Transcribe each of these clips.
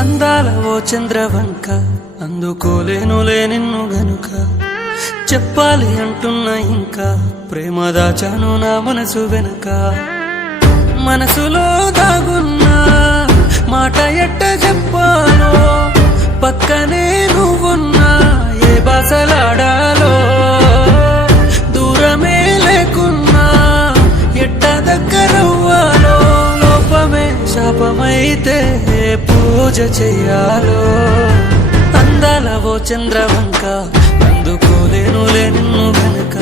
అందాల ఓ చంద్రవంక అందుకోలేనులే నిన్ను గనుక చెప్పాలి అంటున్నా ఇంకా ప్రేమ దాచాను నా మనసు వెనక మనసులో దాగున్నా మాట ఎట్ట చెప్పాలో పక్కనే నువ్వున్నా ఏ భాషలాడాలో దూరమే లేకున్నా ఎట్ట దగ్గరవ్వాలో లోపమే శాపమైతే పూజ చెయ్యాలో అందాల ఓ చంద్రవంక అందుకోలేనులే నిన్ను వెనక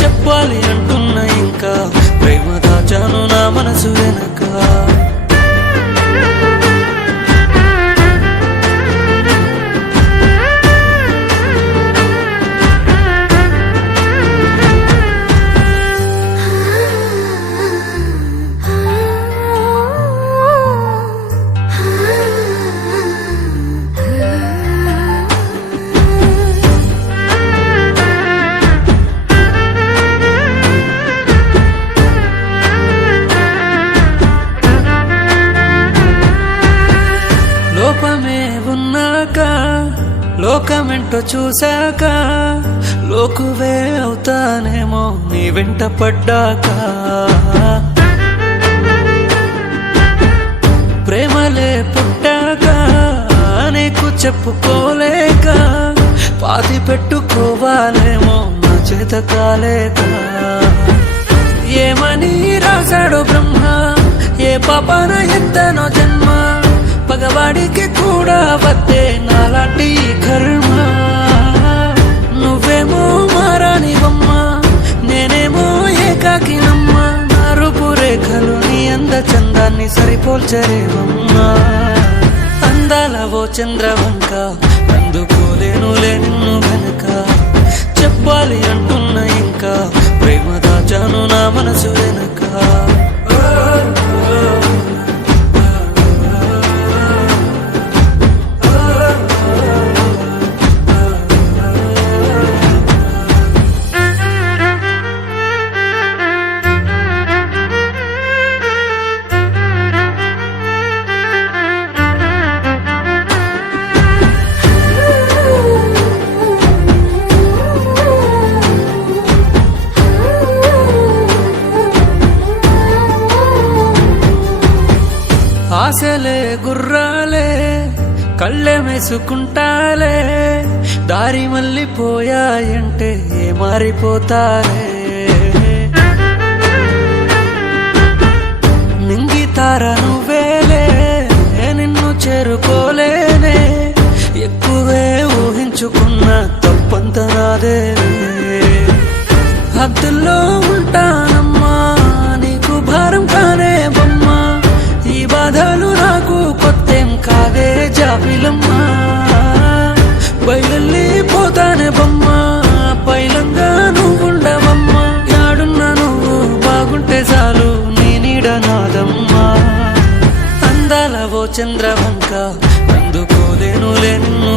చెప్పాలి అంటున్నా ఇంకా ప్రేమ దాచాను నా మనసు వెనక లోపమే ఉన్నాక లోకమెంటో చూశాక లోకువే అవుతానేమో నీ వెంట పడ్డాక ప్రేమలే పుట్టాక నీకు చెప్పుకోలేక పాతి పెట్టుకోవాలేమో నా చేత కాలేక ఏమని రాశాడో బ్రహ్మ ఏ పాపాన ఎంతనో జన్మ పగవాడికి కూడా వద్దే నాలాంటి కర్మ నువ్వేమో మారానివమ్మ నేనేమో ఏకాకినమ్మ నా రూపురేఖలు నీ అంద చందాన్ని సరిపోల్చరేవమ్మా అందాల ఓ చంద్రవంక అందుకోలేనులే నిన్ను వెనక చెప్పాలి అంటున్నా ఇంకా ప్రేమ దాచాను నా మనసు వెనక ఆశలే గుర్రాలే కళ్ళె మెసుకుంటాలే దారి మళ్ళీపోయాయంటే మారిపోతారే నింగితార నువ్వేలే నిన్ను చేరుకోలేనే ఎక్కువే ఊహించుకున్న తప్పంత నాదే హద్దుల్లో ఉంటానమ్మా నీకు భారం కానే బొమ్మ ఈ బాధలు నాకు కొత్తేం కాదే జాబిలమ్మా బయలుపోతానే బొమ్మ పైలంగా నువ్వుండవమ్మా యాడున్నా నువ్వు బాగుంటే చాలు నీ నీడ నాదమ్మా అందాల ఓ చంద్రవంక అందుకోలేనులే నిన్ను